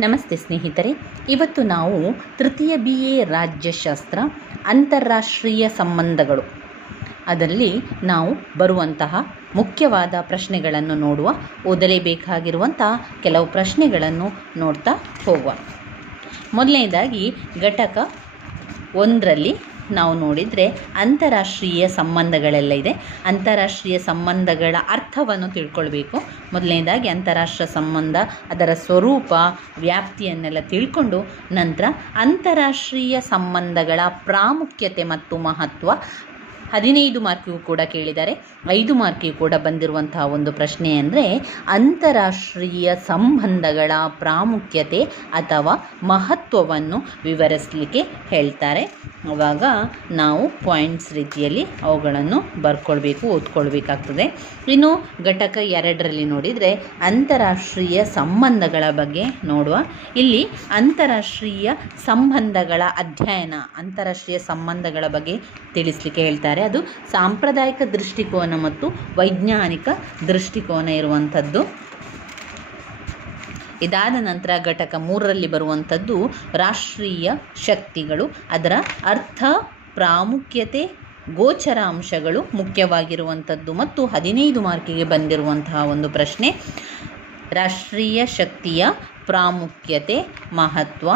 ನಮಸ್ತೆ ಸ್ನೇಹಿತರೆ, ಇವತ್ತು ನಾವು ತೃತೀಯ ಬಿ ಎ ರಾಜ್ಯಶಾಸ್ತ್ರ ಅಂತಾರಾಷ್ಟ್ರೀಯ ಸಂಬಂಧಗಳು. ಅದರಲ್ಲಿ ನಾವು ಬರುವಂತಹ ಮುಖ್ಯವಾದ ಪ್ರಶ್ನೆಗಳನ್ನು ನೋಡುವ ಓದಲೇಬೇಕಾಗಿರುವಂತಹ ಕೆಲವು ಪ್ರಶ್ನೆಗಳನ್ನು ನೋಡ್ತಾ ಹೋಗುವ. ಮೊದಲನೇದಾಗಿ ಘಟಕ ಒಂದರಲ್ಲಿ ನಾವು ನೋಡಿದರೆ ಅಂತಾರಾಷ್ಟ್ರೀಯ ಸಂಬಂಧಗಳೆಲ್ಲ ಇದೆ. ಅಂತಾರಾಷ್ಟ್ರೀಯ ಸಂಬಂಧಗಳ ಅರ್ಥವನ್ನು ತಿಳ್ಕೊಳ್ಬೇಕು. ಮೊದಲನೇದಾಗಿ ಅಂತಾರಾಷ್ಟ್ರ ಸಂಬಂಧ, ಅದರ ಸ್ವರೂಪ, ವ್ಯಾಪ್ತಿಯನ್ನೆಲ್ಲ ತಿಳ್ಕೊಂಡು ನಂತರ ಅಂತಾರಾಷ್ಟ್ರೀಯ ಸಂಬಂಧಗಳ ಪ್ರಾಮುಖ್ಯತೆ ಮತ್ತು ಮಹತ್ವ ಹದಿನೈದು ಮಾರ್ಕಿಗೂ ಕೂಡ ಕೇಳಿದ್ದಾರೆ. ಐದು ಮಾರ್ಕಿಗೂ ಕೂಡ ಬಂದಿರುವಂತಹ ಒಂದು ಪ್ರಶ್ನೆ ಅಂದರೆ ಅಂತಾರಾಷ್ಟ್ರೀಯ ಸಂಬಂಧಗಳ ಪ್ರಾಮುಖ್ಯತೆ ಅಥವಾ ಮಹತ್ವವನ್ನು ವಿವರಿಸಲಿಕ್ಕೆ ಹೇಳ್ತಾರೆ. ಆವಾಗ ನಾವು ಪಾಯಿಂಟ್ಸ್ ರೀತಿಯಲ್ಲಿ ಅವುಗಳನ್ನು ಬರ್ಕೊಳ್ಬೇಕು, ಓದ್ಕೊಳ್ಬೇಕಾಗ್ತದೆ. ಇನ್ನು ಘಟಕ ಎರಡರಲ್ಲಿ ನೋಡಿದರೆ ಅಂತಾರಾಷ್ಟ್ರೀಯ ಸಂಬಂಧಗಳ ಬಗ್ಗೆ ನೋಡುವ. ಇಲ್ಲಿ ಅಂತಾರಾಷ್ಟ್ರೀಯ ಸಂಬಂಧಗಳ ಅಧ್ಯಯನ, ಅಂತಾರಾಷ್ಟ್ರೀಯ ಸಂಬಂಧಗಳ ಬಗ್ಗೆ ತಿಳಿಸ್ಲಿಕ್ಕೆ ಹೇಳ್ತಾರೆ. ಅದು ಸಾಂಪ್ರದಾಯಿಕ ದೃಷ್ಟಿಕೋನ ಮತ್ತು ವೈಜ್ಞಾನಿಕ ದೃಷ್ಟಿಕೋನ ಇರುವಂಥದ್ದು. ಇದಾದ ನಂತರ ಘಟಕ ಮೂರರಲ್ಲಿ ಬರುವಂಥದ್ದು ರಾಷ್ಟ್ರೀಯ ಶಕ್ತಿಗಳು. ಅದರ ಅರ್ಥ, ಪ್ರಾಮುಖ್ಯತೆ, ಗೋಚರ ಅಂಶಗಳು ಮುಖ್ಯವಾಗಿರುವಂಥದ್ದು ಮತ್ತು ಹದಿನೈದು ಮಾರ್ಕಿಗೆ ಬಂದಿರುವಂತಹ ಒಂದು ಪ್ರಶ್ನೆ. ರಾಷ್ಟ್ರೀಯ ಶಕ್ತಿಯ ಪ್ರಾಮುಖ್ಯತೆ, ಮಹತ್ವ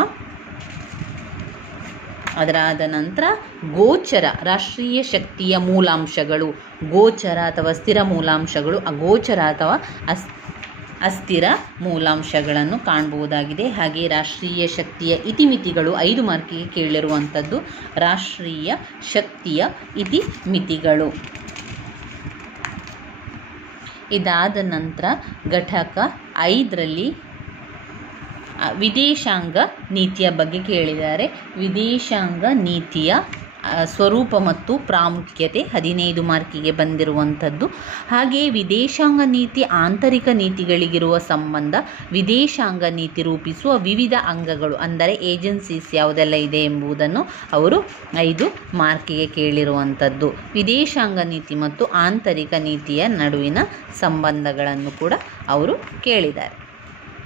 ಅದರಾದ ನಂತರ ಗೋಚರ, ರಾಷ್ಟ್ರೀಯ ಶಕ್ತಿಯ ಮೂಲಾಂಶಗಳು. ಗೋಚರ ಅಥವಾ ಸ್ಥಿರ ಮೂಲಾಂಶಗಳು, ಅಗೋಚರ ಅಥವಾ ಅಸ್, ಅಸ್ಥಿರ ಮೂಲಾಂಶಗಳನ್ನು ಕಾಣಬಹುದಾಗಿದೆ. ಹಾಗೆ ರಾಷ್ಟ್ರೀಯ ಶಕ್ತಿಯ ಇತಿಮಿತಿಗಳು ಐದು ಮಾರ್ಕಿಗೆ ಕೇಳಿರುವಂಥದ್ದು ರಾಷ್ಟ್ರೀಯ ಶಕ್ತಿಯ ಇತಿಮಿತಿಗಳು. ಇದಾದ ನಂತರ ಘಟಕ ಐದರಲ್ಲಿ ವಿದೇಶಾಂಗ ನೀತಿಯ ಬಗ್ಗೆ ಕೇಳಿದ್ದಾರೆ. ವಿದೇಶಾಂಗ ನೀತಿಯ ಸ್ವರೂಪ ಮತ್ತು ಪ್ರಾಮುಖ್ಯತೆ ಹದಿನೈದು ಮಾರ್ಕಿಗೆ ಬಂದಿರುವಂಥದ್ದು. ಹಾಗೆಯೇ ವಿದೇಶಾಂಗ ನೀತಿ ಆಂತರಿಕ ನೀತಿಗಳಿಗಿರುವ ಸಂಬಂಧ ವಿದೇಶಾಂಗ ನೀತಿ ರೂಪಿಸುವ ವಿವಿಧ ಅಂಗಗಳು ಅಂದರೆ ಏಜೆನ್ಸೀಸ್ ಯಾವುದೆಲ್ಲ ಇದೆ ಎಂಬುದನ್ನು ಅವರು ಐದು ಮಾರ್ಕಿಗೆ ಕೇಳಿರುವಂಥದ್ದು. ವಿದೇಶಾಂಗ ನೀತಿ ಮತ್ತು ಆಂತರಿಕ ನೀತಿಯ ನಡುವಿನ ಸಂಬಂಧಗಳನ್ನು ಕೂಡ ಅವರು ಕೇಳಿದ್ದಾರೆ.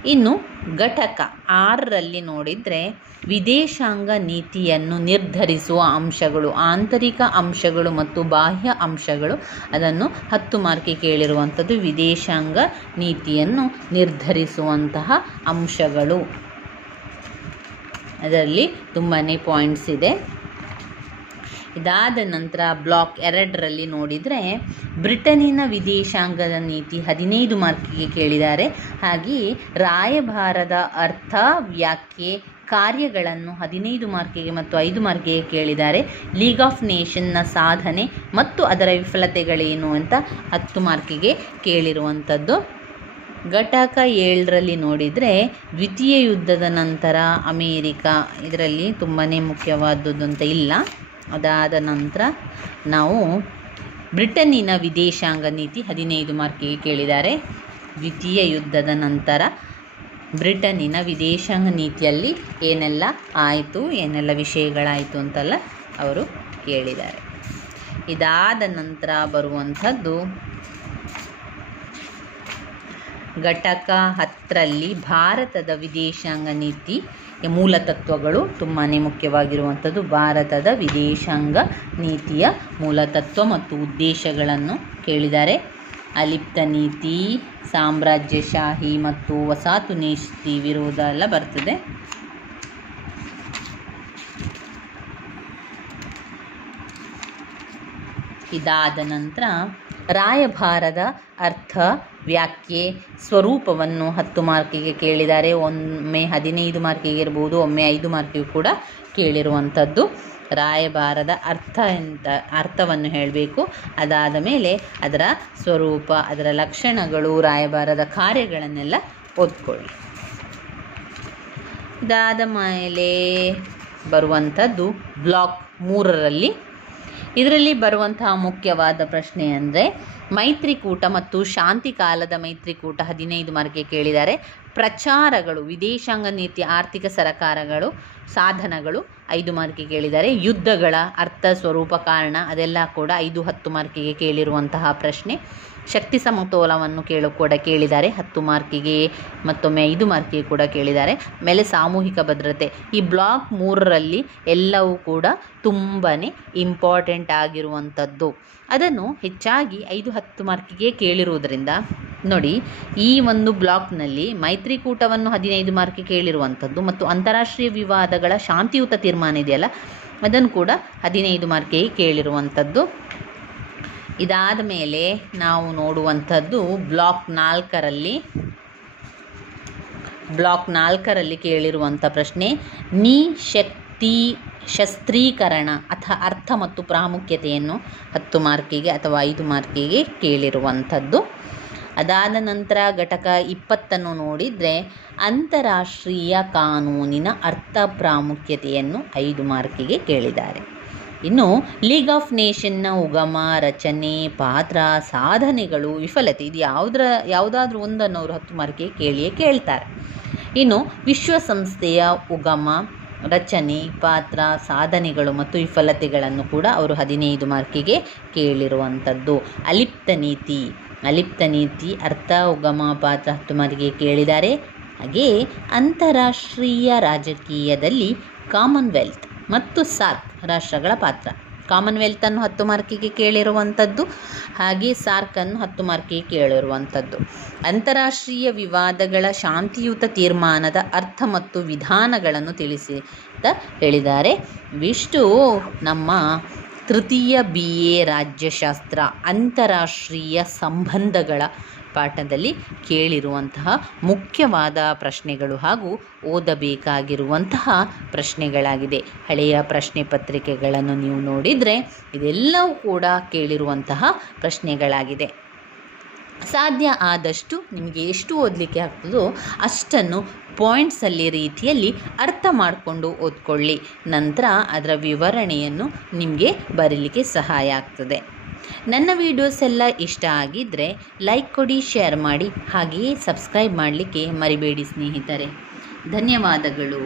ಇನ್ನು ಘಟಕ ಆರರಲ್ಲಿ ನೋಡಿದರೆ ವಿದೇಶಾಂಗ ನೀತಿಯನ್ನು ನಿರ್ಧರಿಸುವ ಅಂಶಗಳು, ಆಂತರಿಕ ಅಂಶಗಳು ಮತ್ತು ಬಾಹ್ಯ ಅಂಶಗಳು. ಅದನ್ನು ಹತ್ತು ಮಾರ್ಕಿ ಕೇಳಿರುವಂಥದ್ದು ವಿದೇಶಾಂಗ ನೀತಿಯನ್ನು ನಿರ್ಧರಿಸುವಂತಹ ಅಂಶಗಳು. ಅದರಲ್ಲಿ ತುಂಬಾ ಪಾಯಿಂಟ್ಸ್ ಇದೆ. ಇದಾದ ನಂತರ ಬ್ಲಾಕ್ ಎರಡರಲ್ಲಿ ನೋಡಿದರೆ ಬ್ರಿಟನಿನ ವಿದೇಶಾಂಗದ ನೀತಿ ಹದಿನೈದು ಮಾರ್ಕಿಗೆ ಕೇಳಿದ್ದಾರೆ. ಹಾಗೆಯೇ ರಾಯಭಾರದ ಅರ್ಥ ವ್ಯಾಖ್ಯೆ ಕಾರ್ಯಗಳನ್ನು ಹದಿನೈದು ಮಾರ್ಕಿಗೆ ಮತ್ತು ಐದು ಮಾರ್ಕಿಗೆ ಕೇಳಿದ್ದಾರೆ. ಲೀಗ್ ಆಫ್ ನೇಷನ್ನ ಸಾಧನೆ ಮತ್ತು ಅದರ ವಿಫಲತೆಗಳೇನು ಅಂತ ಹತ್ತು ಮಾರ್ಕಿಗೆ ಕೇಳಿರುವಂಥದ್ದು. ಘಟಕ ಏಳರಲ್ಲಿ ನೋಡಿದರೆ ದ್ವಿತೀಯ ಯುದ್ಧದ ನಂತರ ಅಮೇರಿಕ ಇದರಲ್ಲಿ ತುಂಬಾ ಮುಖ್ಯವಾದದ್ದು ಅಂತ ಇಲ್ಲ. ಅದಾದ ನಂತರ ನಾವು ಬ್ರಿಟನ್ನಿನ ವಿದೇಶಾಂಗ ನೀತಿ ಹದಿನೈದು ಮಾರ್ಕಿಗೆ ಕೇಳಿದ್ದಾರೆ. ದ್ವಿತೀಯ ಯುದ್ಧದ ನಂತರ ಬ್ರಿಟನ್ನಿನ ವಿದೇಶಾಂಗ ನೀತಿಯಲ್ಲಿ ಏನೆಲ್ಲ ಆಯಿತು, ಏನೆಲ್ಲ ವಿಷಯಗಳಾಯಿತು ಅಂತೆಲ್ಲ ಅವರು ಕೇಳಿದ್ದಾರೆ. ಇದಾದ ನಂತರ ಬರುವಂಥದ್ದು ಘಟಕ ಹತ್ತರಲ್ಲಿ ಭಾರತದ ವಿದೇಶಾಂಗ ನೀತಿ ಮೂಲತತ್ವಗಳು ತುಂಬಾ ಮುಖ್ಯವಾಗಿರುವಂಥದ್ದು ಭಾರತದ ವಿದೇಶಾಂಗ ನೀತಿಯ ಮೂಲತತ್ವ ಮತ್ತು ಉದ್ದೇಶಗಳನ್ನು ಕೇಳಿದ್ದಾರೆ. ಅಲಿಪ್ತ ನೀತಿ, ಸಾಮ್ರಾಜ್ಯಶಾಹಿ ಮತ್ತು ವಸಾತು ನೀತಿ ವಿರೋಧ ಎಲ್ಲ ಬರ್ತದೆ. ಇದಾದ ನಂತರ ರಾಯಭಾರದ ಅರ್ಥ ವ್ಯಾಖ್ಯೆ ಸ್ವರೂಪವನ್ನು ಹತ್ತು ಮಾರ್ಕಿಗೆ ಕೇಳಿದ್ದಾರೆ. ಒಮ್ಮೆ ಹದಿನೈದು ಮಾರ್ಕಿಗೆ ಇರ್ಬೋದು, ಒಮ್ಮೆ ಐದು ಮಾರ್ಕಿಗೂ ಕೂಡ ಕೇಳಿರುವಂಥದ್ದು ರಾಯಭಾರದ ಅರ್ಥ ಎಂತ, ಅರ್ಥವನ್ನು ಹೇಳಬೇಕು. ಅದಾದ ಮೇಲೆ ಅದರ ಸ್ವರೂಪ, ಅದರ ಲಕ್ಷಣಗಳು, ರಾಯಭಾರದ ಕಾರ್ಯಗಳನ್ನೆಲ್ಲ ಓದ್ಕೊಳ್ಳಿ. ಇದಾದ ಮೇಲೆ ಬರುವಂಥದ್ದು ಬ್ಲಾಕ್ ಮೂರರಲ್ಲಿ ಇದರಲ್ಲಿ ಬರುವಂತಹ ಮುಖ್ಯವಾದ ಪ್ರಶ್ನೆ ಅಂದರೆ ಮೈತ್ರಿಕೂಟ ಮತ್ತು ಶಾಂತಿ ಕಾಲದ ಮೈತ್ರಿಕೂಟ ಹದಿನೈದು ಮಾರ್ಕೆ ಕೇಳಿದ್ದಾರೆ. ಪ್ರಚಾರಗಳು, ವಿದೇಶಾಂಗ ನೀತಿ, ಆರ್ಥಿಕ ಸರಕಾರಗಳು ಸಾಧನಗಳು ಐದು ಮಾರ್ಕಿಗೆ ಕೇಳಿದ್ದಾರೆ. ಯುದ್ಧಗಳ ಅರ್ಥ ಸ್ವರೂಪ ಕಾರಣ ಅದೆಲ್ಲ ಕೂಡ ಐದು ಹತ್ತು ಮಾರ್ಕಿಗೆ ಕೇಳಿರುವಂತಹ ಪ್ರಶ್ನೆ. ಶಕ್ತಿ ಸಮತೋಲವನ್ನು ಕೇಳು ಕೂಡ ಕೇಳಿದ್ದಾರೆ. ಹತ್ತು ಮಾರ್ಕಿಗೆ ಮತ್ತೊಮ್ಮೆ ಐದು ಮಾರ್ಕಿಗೆ ಕೂಡ ಕೇಳಿದ್ದಾರೆ. ಮೇಲೆ ಸಾಮೂಹಿಕ ಭದ್ರತೆ. ಈ ಬ್ಲಾಕ್ ಮೂರರಲ್ಲಿ ಎಲ್ಲವೂ ಕೂಡ ತುಂಬಾ ಇಂಪಾರ್ಟೆಂಟ್ ಆಗಿರುವಂಥದ್ದು. ಅದನ್ನು ಹೆಚ್ಚಾಗಿ ಐದು ಹತ್ತು ಮಾರ್ಕಿಗೆ ಕೇಳಿರುವುದರಿಂದ ನೋಡಿ, ಈ ಒಂದು ಬ್ಲಾಕ್ನಲ್ಲಿ ಮೈತ್ರಿಕೂಟವನ್ನು ಹದಿನೈದು ಮಾರ್ಕಿಗೆ ಕೇಳಿರುವಂಥದ್ದು ಮತ್ತು ಅಂತಾರಾಷ್ಟ್ರೀಯ ವಿವಾದಗಳ ಶಾಂತಿಯುತ ತೀರ್ಮಾನ ಇದೆಯಲ್ಲ, ಅದನ್ನು ಕೂಡ ಹದಿನೈದು ಮಾರ್ಕಿಗೆ ಕೇಳಿರುವಂಥದ್ದು. ಇದಾದ ಮೇಲೆ ನಾವು ನೋಡುವಂಥದ್ದು ಬ್ಲಾಕ್ ನಾಲ್ಕರಲ್ಲಿ ಬ್ಲಾಕ್ ನಾಲ್ಕರಲ್ಲಿ ಕೇಳಿರುವಂಥ ಪ್ರಶ್ನೆ, ನೀ ಶಕ್ತಿ ಶಸ್ತ್ರೀಕರಣ ಅಥವಾ ಅರ್ಥ ಮತ್ತು ಪ್ರಾಮುಖ್ಯತೆಯನ್ನು ಹತ್ತು ಮಾರ್ಕಿಗೆ ಅಥವಾ ಐದು ಮಾರ್ಕಿಗೆ ಕೇಳಿರುವಂಥದ್ದು. ಅದಾದ ನಂತರ ಘಟಕ ಇಪ್ಪತ್ತನ್ನು ನೋಡಿದರೆ ಅಂತಾರಾಷ್ಟ್ರೀಯ ಕಾನೂನಿನ ಅರ್ಥ ಪ್ರಾಮುಖ್ಯತೆಯನ್ನು ಐದು ಮಾರ್ಕಿಗೆ ಕೇಳಿದ್ದಾರೆ. ಇನ್ನು ಲೀಗ್ ಆಫ್ ನೇಷನ್ನ ಉಗಮ, ರಚನೆ, ಪಾತ್ರ, ಸಾಧನೆಗಳು, ವಿಫಲತೆ ಇದು ಯಾವುದ್ರ, ಯಾವುದಾದ್ರೂ ಒಂದನ್ನು ಅವರು ಹತ್ತು ಮಾರ್ಕಿಗೆ ಕೇಳಿಯೇ ಕೇಳ್ತಾರೆ. ಇನ್ನು ವಿಶ್ವಸಂಸ್ಥೆಯ ಉಗಮ, ರಚನೆ, ಪಾತ್ರ, ಸಾಧನೆಗಳು ಮತ್ತು ವಿಫಲತೆಗಳನ್ನು ಕೂಡ ಅವರು ಹದಿನೈದು ಮಾರ್ಕಿಗೆ ಕೇಳಿರುವಂಥದ್ದು. ಅಲಿಪ್ತ ನೀತಿ. ಅಲಿಪ್ತ ನೀತಿ ಅರ್ಥ ಉಗಮ ಪಾತ್ರ ಹತ್ತು ಮಾರ್ಕಿಗೆ ಕೇಳಿದ್ದಾರೆ ಹಾಗೆಯೇ ಅಂತಾರಾಷ್ಟ್ರೀಯ ರಾಜಕೀಯದಲ್ಲಿ ಕಾಮನ್ವೆಲ್ತ್ ಮತ್ತು ಸಾರ್ಕ್ ರಾಷ್ಟ್ರಗಳ ಪಾತ್ರ. ಕಾಮನ್ವೆಲ್ತನ್ನು ಹತ್ತು ಮಾರ್ಕಿಗೆ ಕೇಳಿರುವಂಥದ್ದು, ಹಾಗೆ ಸಾರ್ಕನ್ನು ಹತ್ತು ಮಾರ್ಕಿಗೆ ಕೇಳಿರುವಂಥದ್ದು. ಅಂತಾರಾಷ್ಟ್ರೀಯ ವಿವಾದಗಳ ಶಾಂತಿಯುತ ತೀರ್ಮಾನದ ಅರ್ಥ ಮತ್ತು ವಿಧಾನಗಳನ್ನು ತಿಳಿಸಿ ಅಂತ ಹೇಳಿದ್ದಾರೆ. ಇವಿಷ್ಟು ನಮ್ಮ ತೃತೀಯ ಬಿ ಎ ರಾಜ್ಯಶಾಸ್ತ್ರ ಅಂತಾರಾಷ್ಟ್ರೀಯ ಸಂಬಂಧಗಳ ಪಾಠದಲ್ಲಿ ಕೇಳಿರುವಂತಹ ಮುಖ್ಯವಾದ ಪ್ರಶ್ನೆಗಳು ಹಾಗೂ ಓದಬೇಕಾಗಿರುವಂತಹ ಪ್ರಶ್ನೆಗಳಾಗಿದೆ. ಹಳೆಯ ಪ್ರಶ್ನೆ ಪತ್ರಿಕೆಗಳನ್ನು ನೀವು ನೋಡಿದರೆ ಇದೆಲ್ಲವೂ ಕೂಡ ಕೇಳಿರುವಂತಹ ಪ್ರಶ್ನೆಗಳಾಗಿದೆ. ಸಾಧ್ಯ ಆದಷ್ಟು ನಿಮಗೆ ಎಷ್ಟು ಓದಲಿಕ್ಕೆ ಆಗ್ತದೋ ಅಷ್ಟನ್ನು ಪಾಯಿಂಟ್ಸಲ್ಲಿ ರೀತಿಯಲ್ಲಿ ಅರ್ಥ ಮಾಡಿಕೊಂಡು ಓದ್ಕೊಳ್ಳಿ. ನಂತರ ಅದರ ವಿವರಣೆಯನ್ನು ನಿಮಗೆ ಬರೀಲಿಕ್ಕೆ ಸಹಾಯ ಆಗ್ತದೆ. ನನ್ನ ವಿಡಿಯೋಸ್ ಎಲ್ಲ ಇಷ್ಟ ಆಗಿದ್ದರೆ ಲೈಕ್ ಕೊಡಿ ಶೇರ್ ಮಾಡಿ, ಹಾಗೆಯೇ ಸಬ್ಸ್ಕ್ರೈಬ್ ಮಾಡಲಿಕ್ಕೆ ಮರಿಬೇಡಿ ಸ್ನೇಹಿತರೆ. ಧನ್ಯವಾದಗಳು.